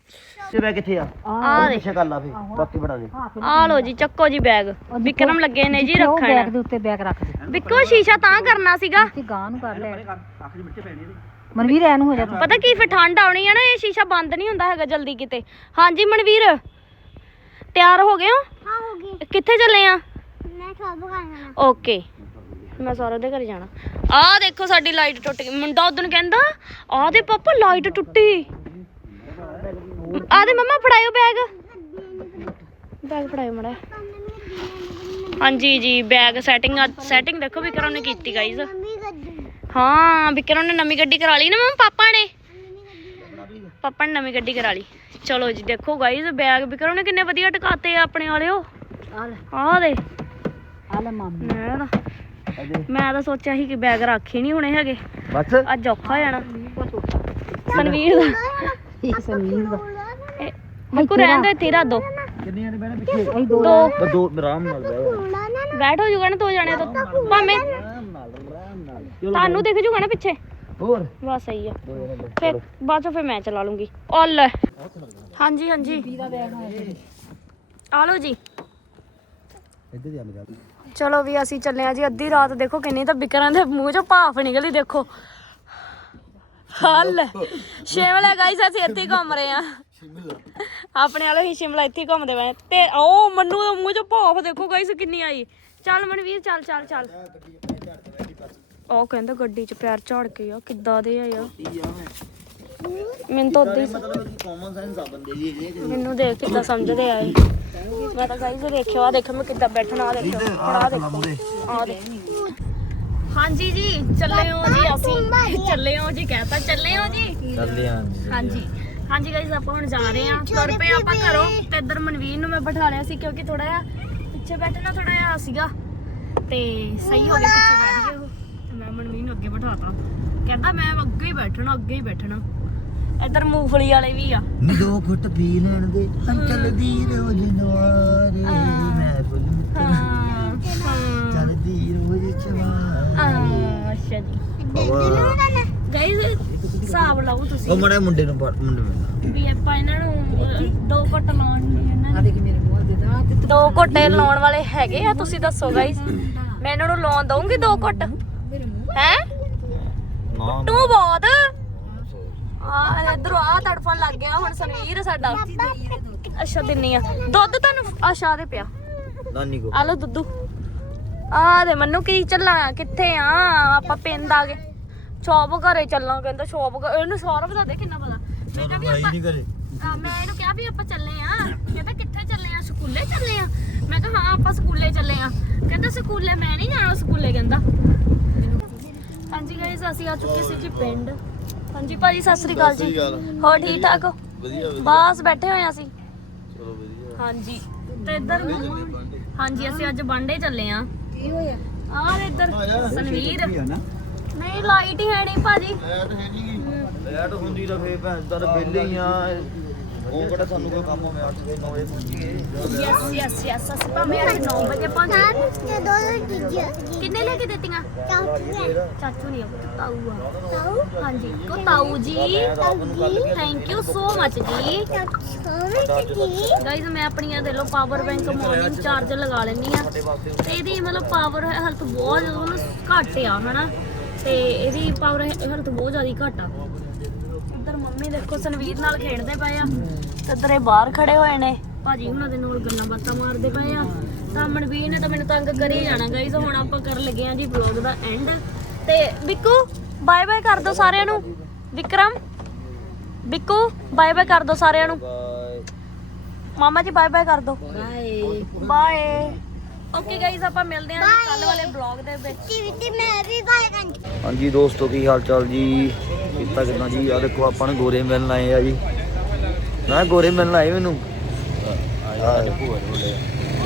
ਤੇ ਬੈਗ ਕਿੱਥੇ ਆ? ਆ ਦੇ ਪਿੱਛੇ ਕਰ ਲਾ ਫੇ ਬਾਕੀ ਬੜਾ ਦੇ। ਆ ਲੋ ਜੀ ਚੱਕੋ ਜੀ ਬੈਗ ਵਿਕਰਮ ਲੱਗੇ ਨੇ ਜੀ ਉਹ ਬੈਗ ਰੱਖਣ ਦੇ ਉੱਤੇ ਬੈਗ ਰੱਖ ਦੇ। ਵਿਕੋ ਸ਼ੀਸ਼ਾ ਤਾਂ ਕਰਨਾ ਸੀਗਾ। ਤੇ ਗਾਂ ਨੂੰ ਕਰ ਲੈ। ਮਨਵੀਰ ਐ ਨੂੰ ਹੋ ਜਾ ਤੂੰ। ਪਤਾ ਕੀ ਫਿਰ ਠੰਡ ਆਉਣੀ ਆ ਨਾ ਇਹ ਸ਼ੀਸ਼ਾ ਬੰਦ ਨਹੀਂ ਹੁੰਦਾ ਹੈਗਾ ਜਲਦੀ ਕਿਤੇ। ਹਾਂਜੀ ਮਨਵੀਰ ਤਿਆਰ ਹੋ ਗਏ ਹੋ? ਹਾਂ ਹੋ ਗਈ ਕਿੱਥੇ ਚੱਲੇ ਆ? ਮੈਂ ਸਭ ਖਾਣਾ ਓਕੇ। ਮੈਂ ਸਾਰਾ ਦੇ ਘਰ ਜਾਣਾ। ਆਹ ਦੇਖੋ ਸਾਡੀ ਲਾਈਟ ਟੁੱਟ ਗਈ। ਮੁੰਡਾ ਉਦੋਂ ਕਹਿੰਦਾ ਆਹ ਦੇ ਪਾਪਾ ਲਾਈਟ ਟੁੱਟੀ। ਆਹ ਦੇ ਮੰਮਾ ਫੜਾਇਓ ਬੈਗ ਬੈਗ ਫੜਾਇਓ ਮੜਾ ਹਾਂਜੀ ਜੀ ਬੈਗ ਸੈਟਿੰਗ ਸੈਟਿੰਗ ਦੇਖੋ ਵਿਕਰਮ ਨੇ ਕੀਤੀ ਗਾਈਜ਼ ਹਾਂ ਵਿਕਰਮ ਨੇ ਨਵੀਂ ਗੱਡੀ ਕਰਾ ਲਈ ਨਾ ਮੰਮਾ ਪਾਪਾ ਨੇ। ਪਾਪਾ ਨੇ ਨਵੀਂ ਗੱਡੀ ਕਰਾ ਲਈ। ਚਲੋ ਜੀ ਦੇਖੋ ਗਾਈਜ਼ ਬੈਗ ਵਿਕਰਮ ਨੇ ਕਿੰਨੇ ਵਧੀਆ ਟਿਕਾਤੇ ਆ ਆਪਣੇ ਵਾਲਿਓ। ਆ ਲੈ। ਆਹ ਦੇ। ਆ ਲੈ ਮਾਮੀ। ਮੈਂ ਤਾਂ ਮੈਂ ਤਾਂ ਸੋਚਿਆ ਸੀ ਕਿ ਬੈਗ ਰੱਖ ਨਹੀਂ ਹੋਣੇ ਹੈਗੇ। ਬਸ। ਅੱਜ ਔਖਾ ਹੋ ਜਾਣਾ। ਸਨਵੀਰ ਦਾ। ਇਹ ਸਮੀਰ ਦਾ ਇਹ- ਬੱਕੂ ਰਹਿਣ ਦੇ ਤੇਰਾ ਦੋ। ਕਿੰਨੀਆਂ ਨੇ ਬਹਿਣਾ ਪਿੱਛੇ? ਅਸੀਂ ਦੋ। ਦੋ। ਬਸ ਦੋ ਆਰਾਮ ਨਾਲ ਬਹਿ ਥੋੜਾ ਨਾ। ਬੈਠ ਹੋ ਜੂਗਾ ਨਾ ਦੋ ਜਾਣੇ ਤੋਂ। ਭਾਵੇਂ ਤੁਹਾਨੂੰ ਦਿਖ ਜੂਗਾ ਨਾ ਪਿੱਛੇ? ਹੋਰ? ਬਸ ਸਹੀ ਆ। ਫਿਰ ਬਾਅਦ ਚੋਂ ਫਿਰ ਮੈਂ ਚਲਾ ਲੂੰਗੀ। ਓ ਲੈ। ਹਾਂਜੀ ਹਾਂਜੀ। ਆ ਲਓ ਜੀ। ਇੱਧਰ ਚਲੋ ਵੀ ਅਸੀਂ ਚੱਲੇ ਆ ਜੀ ਅੱਧੀ ਰਾਤ ਦੇਖੋ ਕਿੰਨੀ ਤਾਂ ਬਿਕਰਾਂ ਦੇ ਮੂੰਹ ਚੋਂ ਭਾਫ ਨਿਕਲੀ ਦੇਖੋ। ਹੱਲ ਸ਼ਿਮਲਾ ਗਾਈਸ ਅਸੀਂ ਇੱਥੇ ਹੀ ਘੁੰਮ ਰਹੇ ਆ ਆਪਣੇ ਵਾਲੇ ਹੀ ਸ਼ਿਮਲਾ ਇੱਥੇ ਹੀ ਘੁੰਮਦੇ ਪਏ। ਆ। ਤੇ ਉਹ ਮੰਨੂ ਦੇ ਮੂੰਹ ਚੋਂ ਭਾਫ ਦੇਖੋ ਗਾਈਸ ਕਿੰਨੀ ਆਈ। ਚੱਲ ਮਨਵੀਰ ਚੱਲ ਚੱਲ ਚੱਲ। ਉਹ ਕਹਿੰਦਾ ਗੱਡੀ 'ਚ ਪੈਰ ਝਾੜ ਕੇ ਆ ਕਿੱਦਾਂ ਦੇ ਆ ਯਾਰ। ਮੈਨੂੰ ਤਾਂ ਉਦਾਂ ਹੀ ਮਤਲਬ ਕਿ ਕਾਮਨ ਸੈਂਸ ਆ ਬੰਦੇ ਦੀ ਇਹ ਮੈਨੂੰ ਦੇਖ ਕਿੱਦਾਂ ਸਮਝਦੇ ਆਏ ਮੈਂ ਤਾਂ ਗਾਈਜ਼ ਦੇਖਿਓ ਆ ਦੇਖੋ ਮੈਂ ਕਿੱਦਾਂ ਬੈਠਣਾ ਆ ਦੇਖੋ ਹੁਣ ਆਹ ਦੇਖੋ। ਆ ਦੇ। ਹਾਂਜੀ ਜੀ ਚੱਲੇ ਹੋ ਜੀ ਅਸੀਂ। ਚੱਲੇ ਹੋ ਜੀ ਕਹਤਾ ਚੱਲੇ ਹੋ ਜੀ। ਚੱਲੇ ਆਂ ਹਾਂਜੀ। ਹਾਂਜੀ ਗਾਈਜ਼ ਆਪਾਂ ਹੁਣ ਜਾ ਰਹੇ ਹਾਂ। ਤੁਰ ਪਏ ਆਪਾਂ ਘਰੋਂ ਤੇ ਇੱਧਰ ਮਨਵੀਰ ਨੂੰ ਮੈਂ ਬਿਠਾ ਲਿਆ ਸੀ ਕਿਉਂਕਿ ਥੋੜਾ ਜਿਹਾ ਪਿੱਛੇ ਬੈਠਣਾ ਥੋੜਾ ਜਿਹਾ ਸੀਗਾ। ਤੇ ਸਹੀ ਹੋ ਗਿਆ ਪਿੱਛੇ ਬੈਠ ਗਏ ਉਹ। ਤੇ ਮੈਂ ਮਨਵੀਰ ਨੂੰ ਅੱਗੇ ਬਿਠਾਤਾ। ਕਹਿੰਦਾ ਮੈਂ ਅੱਗੇ ਹੀ ਬੈਠਣਾ ਅੱਗੇ ਹੀ ਬੈਠਣਾ। ਇੱਧਰ ਮੂੰਗਫਲੀ ਵਾਲੇ ਵੀ ਆ। ਨੀ ਦੋ ਘੁੱਟ ਪੀ ਲੈਣ ਦੇ। ਹੰਚਲ ਦੀ ਰੋਜ ਨਵਾਰੇ ਮੈਂ ਫੁੱਲ ਹਾਂ। ਹਾਂ ਚੱਲਦੀ ਰੋਜ ਚਵਾ ਆ, ਅੱਛਾ ਜੀ। ਗਾਈਜ਼ ਹਿਸਾਬ ਲਾਓ ਤੁਸੀਂ। ਉਹ ਮੜਾ ਮੁੰਡੇ ਨੂੰ ਫੜ- ਮੁੰਡੇ ਨੂੰ ਵੀ ਆਪਾਂ ਇਹਨਾਂ ਨੂੰ ਅਹ, ਦੋ ਘੁੱਟ ਲਾਉਣ ਦੀ ਇਹਨਾਂ ਆ ਦੇਖ ਮੇਰੇ ਮੂੰਹ ਦੇ ਦਾ ਤੇ। ਦੋ ਘੁੱਟੇ ਲਾਉਣ ਵਾਲੇ ਹੈਗੇ ਆ ਤੁਸੀਂ ਦੱਸੋ ਗਾਈਸ ਮੈਂ ਇਹਨਾਂ ਨੂੰ ਲਾਉਣ ਦਊਂਗੀ ਦੋ ਘੁੱਟ? ਮੇਰੇ ਮੂੰਹ ਹੈ? ਨਾ ਤੂੰ ਬਹੁਤ? ਆ ਇਧਰ ਆ ਤੜਫਣ ਲੱਗ ਗਿਆ ਹੁਣ ਸੰਵੀਰ ਸਾਡਾ। ਅੱਛਾ ਦਿੰਨੀ ਆ। ਦੁੱਧ ਤੁਹਾਨੂੰ ਅੱਛਾ ਦੇ ਪਿਆ। ਨਾਨੀ ਕੋ ਆ ਲੋ ਦੁੱਧੂ। ਆ ਦੇ ਮੈਨੂੰ ਕੀ ਚੱਲਾਂ ਕਿੱਥੇ ਆ? ਆਪਾਂ ਪਿੰਡ ਆ ਗਏ। ਸ਼ੌਪ ਘਰੇ ਚੱਲਾਂ ਕਹਿੰਦਾ ਸ਼ੌਪ ਇਹਨੂੰ ਸੌਰਵ ਦਾ ਦੇ ਕਿੰਨਾ ਪਤਾ? ਮੈਂ ਕਿਹਾ ਵੀ ਆਪਾਂ ਨਹੀਂ ਕਰੇ ਮੈਂ ਇਹਨੂੰ ਕਿਹਾ ਵੀ ਆਪਾਂ ਚੱਲੇ ਆ। ਕਹਿੰਦਾ ਕਿੱਥੇ ਚੱਲੇ ਆ? ਸਕੂਲੇ ਚੱਲੇ ਆ? ਮੈਂ ਕਿਹਾ ਹਾਂ ਆਪਾਂ ਸਕੂਲੇ ਚੱਲੇ ਆ। ਕਹਿੰਦਾ ਸਕੂਲੇ ਮੈਂ ਨਹੀਂ ਜਾਣਾ ਸਕੂਲੇ ਕਹਿੰਦਾ। ਹਾਂਜੀ ਗਾਇਸ ਅਸੀਂ ਆ ਚੁੱਕੇ ਸੀ ਜੀ ਪਿੰਡ। ਹਾਂਜੀ ਭਾਜੀ ਸਤਿ ਸ੍ਰੀ ਅਕਾਲ ਜੀ। ਹੋਰ ਠੀਕ ਠਾਕ ਹੋ? ਵਧੀਆ ਬਸ ਬੈਠੇ ਹੋਏ ਆ ਅਸੀਂ। ਚਲੋ ਵਧੀਆ। ਹਾਂਜੀ। ਤੇ ਇੱਧਰ ਹਾਂਜੀ ਅਸੀਂ ਅੱਜ ਬਾਂਡੇ ਚੱਲੇ ਆ। ਕੀ ਹੋਇਆ? ਆਹ ਇੱਧਰ ਸਨਵੀਰ। ਨਹੀਂ ਲਾਈਟ ਹੀ ਹੈ ਨਹੀਂ ਭਾਜੀ। ਲੈਟ ਹੈ ਨਹੀਂ ਲੈਟ ਹੁੰਦੀ ਤਾਂ ਫੇਰ ਭੈਣ ਦਾ ਬਿੱਲ ਹੀ ਆ। ਉਹ ਕਿਹੜਾ ਸਾਨੂੰ ਕੋਈ ਕੰਮ ਹੋਵੇ 8 ਵਜੇ 9 ਵਜੇ ਪਹੁੰਚ ਗਏ। ਯੈਸ ਯੈਸ ਯੈਸ ਅਸੀਂ ਭਾਵੇਂ ਅੱਜ 9 ਵਜੇ ਪਹੁੰਚੇ ਤੇ ਦੋ ਟੀਚਰ ਕਿੰਨੇ ਲੈ ਕੇ ਦਿੱਤੀਆਂ? ਚਾਚੂ ਚਾਚੂ ਨਹੀਂ ਆ ਤਾਊ ਆ। ਤਾऊ ਹਾਂਜੀ ਕੋ ਤਾਊ ਜੀ। ਰਾਤ ਨੂੰ ਕੱਲ ਥੈਂਕ ਯੂ ਸੋ ਮਚ ਜੀ। ਚਾਚੂ ਜੀ। ਗਾਈਜ਼ ਮੈਂ ਆਪਣੀਆਂ ਦੇ ਲੋ ਪਾਵਰ ਬੈਂਕ ਮਾਰਨਿੰਗ ਚਾਰਜਰ ਲਗਾ ਲੈਣੀ ਆ। ਤੇ ਇਹਦੀ ਮਤਲਬ ਪਾਵਰ ਹੈਲਥ ਬਹੁਤ ਜ਼ਿਆਦਾ ਮਤਲਬ ਘੱਟ ਆ ਹਨਾ? ਤੇ ਇਹਦੀ ਪਾਵਰ ਹੈਲਥ ਬਹੁਤ ਜ਼ਿਆਦਾ ਘੱਟ ਆ। ਇੱਧਰ ਮੰਮੀ ਦੇਖੋ ਸਨਵੀਰ ਨਾਲ ਖੇਡਦੇ ਪਏ ਆ। ਤੇ ਇੱਧਰ ਇਹ ਬਾਹਰ ਖੜੇ ਹੋਏ ਨੇ। ਭਾਜੀ ਹੁਣਾਂ ਦੇ ਨਾਲ ਗੱਲਾਂ ਬਾਤਾਂ ਮਾਰਦੇ ਪਏ ਆ। ਤਾਂ ਮਨਵੀਰ ਨੇ ਤਾਂ ਮੈਨੂੰ ਤੰਗ ਕਰੀ ਜਾਣਾ ਗਾਈਜ਼ ਹੁਣ ਆਪਾਂ ਕਰਨ ਲੱਗੇ ਆ ਜੀ ਵਲੌਗ ਦਾ ਐਂਡ ਤੇ ਬਿੱਕੂ ਬਾਏ ਬਾਏ ਕਰ ਦੋ ਸਾਰਿਆਂ ਨੂੰ। ਵਿਕਰਮ ਬਿੱਕੂ ਬਾਏ ਬਾਏ ਕਰ ਦੋ ਸਾਰਿਆਂ ਨੂੰ। ਮਾਮਾ ਜੀ ਬਾਏ ਬਾਏ ਕਰ ਦੋ ਬਾਏ ਬਾਏ ਓਕੇ ਗਾਈਜ਼ ਆਪਾਂ ਮਿਲਦੇ ਹਾਂ ਕੱਲ ਵਾਲੇ ਵਲੌਗ ਦੇ ਵਿੱਚ। ਟੀਵੀ ਮੈਂ ਵੀ ਬਾਈ ਕਾਂ ਹਾਂਜੀ ਦੋਸਤੋ ਕੀ ਹਾਲ ਚਾਲ ਜੀ? ਕੀਤਾ ਕਿਦਾਂ ਜੀ? ਆ ਦੇਖੋ ਆਪਾਂ ਨੂੰ ਗੋਰੇ ਮਿਲਣ ਆਏ ਆ ਜੀ। ਨਾ ਗੋਰੇ ਮਿਲਣ ਆਏ ਮੈਨੂੰ?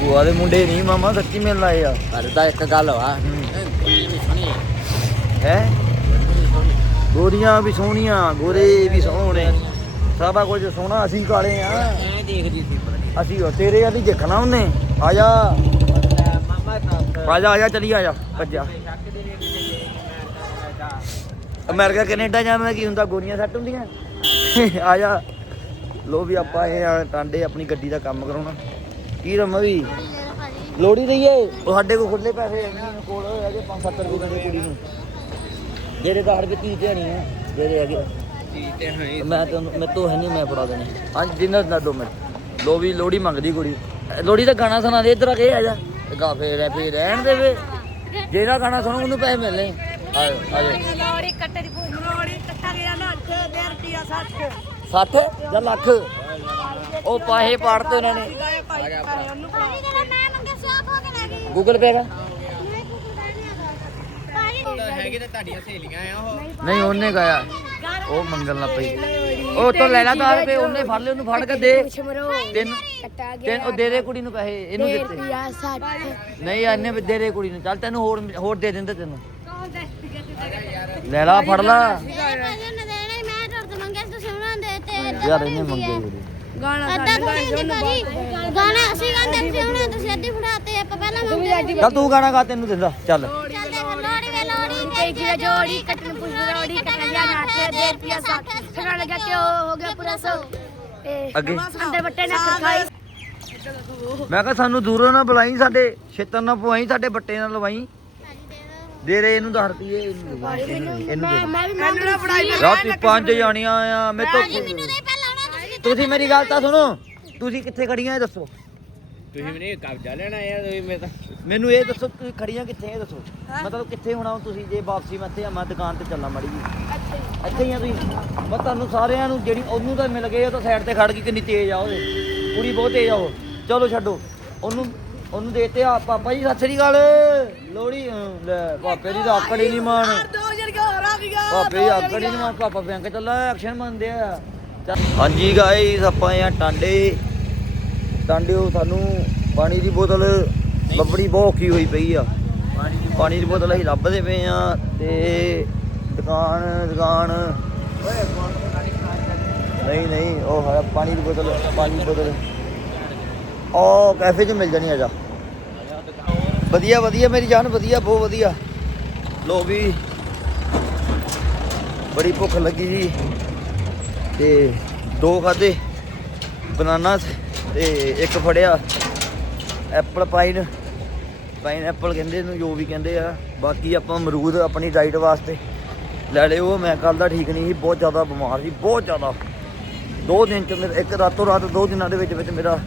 ਭੂਆ ਦੇ ਮੁੰਡੇ ਨਹੀਂ ਮਾਮਾ ਸੱਚੀ ਮਿਲਣ ਆਏ ਆ। ਪਰ ਤਾਂ ਇੱਕ ਗੱਲ ਵਾ। ਹੈ। ਗੋਰੀਆਂ ਵੀ ਸੋਹਣੀਆਂ ਗੋਰੇ ਵੀ ਸੋਹਣੇ। ਸਾਰਾ ਕੁਝ ਸੋਹਣਾ ਅਸੀਂ ਕਾਲੇ ਆ। ਐ ਦੇਖਦੀ ਸੀ ਅਸੀਂ ਤੇਰੇ ਵਾਲੀ ਦੇਖਣਾ ਉਹਨੇ। ਆ ਜਾ ਆ ਜਾ ਆ ਜਾ ਚਲੀ ਆ ਜਾ, ਭੱਜਾ। ਅਮਰੀਕਾ, ਕੈਨੇਡਾ ਜਾਣ ਕੀ ਹੁੰਦਾ? ਗੋਰੀਆਂ ਸੱਟ ਹੁੰਦੀਆਂ? ਆ ਜਾ। ਲੋ ਵੀ ਆਪਾਂ ਇਹ ਆ, ਟਾਂਡੇ ਆਪਣੀ ਗੱਡੀ ਦਾ ਕੰਮ ਕਰਾਉਣਾ। ਕੀ ਰਮਾ ਵੀ? ਲੋੜੀ ਦਈਏ ਉਹ ਸਾਡੇ ਕੋਲ ਖੁੱਲੇ ਪੈਸੇ ਹੈ ਕੋਲ ਹੈਗੇ 5-7 ਰੁਪਏ ਦੇ ਕੁੜੀ ਨੂੰ। ਜਿਹੜੇ ਦਾ ਹੜ ਕੀ ਦੇਣੀ ਹੈ ਜਿਹੜੇ ਹੈਗੇ ਤੇ ਹਾਂ ਮੈਂ ਤੈਨੂੰ ਮੈਂ ਤੋਂ ਹੈ ਨਹੀਂ ਮੈਂ ਫੜਾ ਦੇਣੇ। ਹਾਂ ਜਿੰਨਾ ਨਾ ਦੋ ਮਿੰਟ। ਲੋ ਵੀ ਲੋੜੀ ਮੰਗਦੀ ਕੁੜੀ। ਲੋੜੀ ਦਾ ਗਾਣਾ ਸੁਣਾ ਦੇ ਇੱਧਰ ਆ ਕੇ, ਆ ਜਾ। ਗਾ ਫੇਰ ਫੇਰ ਰਹਿਣ ਦੇ ਵੇ ਜਿਹੜਾ ਗਾਣਾ ਸੁਣੋ ਉਹਨੂੰ ਪੈਸੇ ਮਿਲਣੇ। ਆ ਆ ਜਾ ਲੋੜੀ ਕੱਟੇ ਦੀ ਲੋੜੀ ਕੱਟਾ ਗਿਆ ਨਾ 1000 ਰੁਪਿਆ 60 60 ਜਾਂ ਲੱਖ? ਉਹ ਪਾਹੇ ਪਾੜਤੇ ਉਹਨਾਂ ਨੇ। ਪਾਣੀ ਦਾ ਮੈਂ ਮੰਗੇ ਸਵਾਪ ਹੋ ਕੇ ਲੱਗੀ ਗੂਗਲ ਪੇ ਦਾ? ਹੈਗੇ। ਤਾਂ ਤੁਹਾਡੀਆਂ ਸਹੇਲੀਆਂ ਆ ਉਹ। ਨਹੀਂ ਉਹਨੇ ਗਾਇਆ ਉਹ ਮੰਗਣ ਲੱਗ ਪਈ। ਉਹ ਤੋਂ ਲੈ ਲਾ 10 ਰੁਪਏ ਉਹਨੇ ਫੜ ਲਿਆ ਉਹਨੂੰ ਫੜ ਕੇ ਦੇ। ਤੈਨੂੰ ਤੈਨੂੰ ਉਹ ਦੇ ਦੇ ਕੁੜੀ ਨੂੰ ਪੈਸੇ ਇਹਨੂੰ ਦਿੱਤੇ। ਨਹੀਂ ਇਹਨੇ ਵੀ ਦੇ ਦੇ ਕੁੜੀ ਨੂੰ। ਚੱਲ ਤੈਨੂੰ ਹੋਰ ਹੋਰ ਦੇ ਦਿੰਦੇ ਤੈਨੂੰ। ਲੈ ਲਾ ਫੜ ਲਾ। ਨੇ ਤੋਂ ਤੇ ਯਾਰ ਇਹਨੇ ਮੰਗੇ ਦੇ ਭਾਜੀ ਗਾਣਾ ਅਸੀਂ ਗਾਉਂਦੇ ਸੀ ਉਹਨਾਂ ਤੁਸੀਂ ਅੱਧੀ ਫੜਾਤੇ ਆਪਾਂ ਪਹਿਲਾਂ ਮੰਗੇ ਚੱਲ ਤੂੰ ਗਾਣਾ ਗਾ ਤੈਨੂੰ ਦਿੰਦਾ। ਚੱਲ। ਚੱਲਦੇ ਫਿਰ ਲੋੜੀ ਵੇ ਲੋੜੀ ਤੇ ਜਿਵੇਂ ਜੋੜੀ ਕੱਟਣ ਪੁੱਛ ਲੋੜੀ ਕੱਟਣ ਜਾ ਨਾਠ ਦੇ ਰੁਪਿਆ 60 ਸਗਣ ਲੱਗਾ ਕਿ ਉਹ ਹੋ ਗਿਆ ਪੂਰਾ ਸੌ। ਤੇ ਅੱਗੇ। ਅੰਦਰ ਬੱਟੇ ਨਾ ਖਾਈ। ਮੈਂ ਕਿਹਾ ਸਾਨੂੰ ਦੂਰੋਂ ਨਾ ਬੁਲਾਈ ਸਾਡੇ ਛੇਤਰ ਨਾ ਪਵਾਈ ਸਾਡੇ ਬੱਟੇ ਨਾਲ ਲਵਾਈ। ਦੇ ਰੇ ਇਹਨੂੰ 10 ਰੁਪਏ ਇਹਨੂੰ ਦੇ ਦੇ, ਇਹਨੂੰ ਦੇ ਮੈਂ ਵੀ ਮੈਨੂੰ ਨਾ ਫੜਾਈ ਦੇ। ਰਾਤੀ ਪੰਜ ਜਾਣੀਆਂ ਆ ਮੈਂ ਤੋਂ ਮੈਨੂੰ ਨਹੀਂ ਪਹਿਲਾਂ ਆਉਣਾ ਤੁਸੀਂ ਤੁਸੀਂ ਮੇਰੀ ਗੱਲ ਤਾਂ ਸੁਣੋ ਤੁਸੀਂ ਕਿੱਥੇ ਖੜੀਆਂ ਇਹ ਦੱਸੋ? ਤੁਸੀਂ ਮੈਨੂੰ ਇਹ ਕਬਜ਼ਾ ਲੈਣਾ ਆ ਤੁਸੀਂ ਮੇਰੇ ਤਾਂ ਮੈਨੂੰ ਇਹ ਦੱਸੋ ਤੁਸੀਂ ਖੜੀਆਂ ਕਿੱਥੇ ਇਹ ਦੱਸੋ। ਮਤਲਬ ਕਿੱਥੇ ਹੋਣਾ ਹੁਣ ਤੁਸੀਂ ਜੇ ਵਾਪਸੀ ਮੈਂ ਇੱਥੇ ਆ ਮੈਂ ਦੁਕਾਨ ਤੇ ਚੱਲਾਂ ਮੜੀ ਜੀ। ਇੱਥੇ ਹੀ ਆ ਤੁਸੀਂ। ਮੈਂ ਤੁਹਾਨੂੰ ਸਾਰਿਆਂ ਨੂੰ ਜਿਹੜੀ ਉਹਨੂੰ ਤਾਂ ਮਿਲ ਗਏ ਉਹ ਤਾਂ ਸਾਈਡ ਤੇ ਖੜ ਗਈ ਕਿੰਨੀ ਤੇਜ਼ ਆ ਉਹਦੇ। ਕੁੜੀ ਬਹੁਤ ਤੇਜ਼ ਆ ਉਹ। ਚਲੋ ਛੱਡੋ। ਉਹਨੂੰ ਉਹਨੂੰ ਦੇਤੇ ਆ ਪਾਪਾ ਜੀ ਸਤਿ ਸ੍ਰੀ ਅਕਾਲ। ਲੋੜੀ ਲੈ ਪਾਪੇ ਦੀ ਤਾਂ ਆਕੜ ਹੀ ਨਹੀਂ ਮਾਣ। 2000 ਕਿਉਂ ਹਰਾ ਗਿਆ ਪਾਪੇ ਦੀ ਆਕੜ ਹੀ ਨਹੀਂ ਮਾਣ। ਪਾਪਾ ਬੈਂਕ ਚੱਲਾ ਐਕਸ਼ਨ ਮੰਨਦੇ ਆ। ਚੱਲ। ਹਾਂਜੀ ਗਾਇਸ ਆਪਾਂ ਆ ਟਾਂਡੇ। ਟਾਂਡਿਓ ਸਾਨੂੰ ਪਾਣੀ ਦੀ ਬੋਤਲ ਲੱਭਣੀ ਬਹੁਤ ਔਖੀ ਹੋਈ ਪਈ ਆ। ਪਾਣੀ ਦੀ ਬੋਤਲ ਅਸੀਂ ਲੱਭਦੇ ਪਏ ਆ ਤੇ ਦੁਕਾਨ ਦੁਕਾਨ। ਨਹੀਂ ਨਹੀਂ, ਉਹ ਹੈ ਪਾਣੀ ਦੀ ਬੋਤਲ, ਪਾਣੀ ਦੀ ਬੋਤਲ। ਉਹ ਕੈਫੇ 'ਚ ਮਿਲ ਜਾਣੀ ਆ ਜਾ। ਵਧੀਆ ਵਧੀਆ, ਮੇਰੀ ਜਾਨ ਵਧੀਆ, ਬਹੁਤ ਵਧੀਆ। ਲੋ ਵੀ, ਬੜੀ ਭੁੱਖ ਲੱਗੀ ਜੀ। ਤੇ ਦੋ ਖਾਦੇ ਬਨਾਨਾ ਤੇ ਇੱਕ ਫੜਿਆ, ਐਪਲ ਪਾਈਨ। ਪਾਈਨ ਐਪਲ ਕਹਿੰਦੇ ਇਹਨੂੰ, ਜੋ ਵੀ ਕਹਿੰਦੇ ਆ। ਬਾਕੀ ਆਪਾਂ ਅਮਰੂਦ ਆਪਣੀ ਡਾਈਟ ਵਾਸਤੇ ਲੈ ਲਿਓ ਮੈਂ ਕੱਲ ਦਾ ਠੀਕ ਨਹੀਂ ਸੀ, ਬਹੁਤ ਜ਼ਿਆਦਾ ਬਿਮਾਰ ਸੀ, ਬਹੁਤ ਜ਼ਿਆਦਾ। ਦੋ ਦਿਨ ਚ ਮੇਰਾ ਇੱਕ ਰਾਤੋਂ ਰਾਤ ਦੋ ਦਿਨਾਂ ਦੇ ਵਿੱਚ ਵਿੱਚ ਮੇਰਾ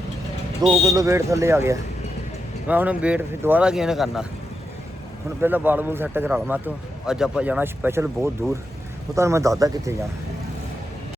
2 ਕਿਲੋ weight ਥੱਲੇ ਆ ਗਿਆ। ਮੈਂ ਹੁਣ weight ਫਿਰ ਦੁਬਾਰਾ ਗੇਨ ਕਰਨਾ। ਹੁਣ ਪਹਿਲਾਂ ਬਾਲ ਬੂਲ ਸੈੱਟ ਕਰਾ ਲਵਾਂ ਤੋਂ ਅੱਜ ਆਪਾਂ ਜਾਣਾ ਸਪੈਸ਼ਲ ਬਹੁਤ ਦੂਰ। ਉਹ ਤੁਹਾਨੂੰ ਮੈਂ ਦੱਸਦਾ ਕਿੱਥੇ ਜਾਣਾ।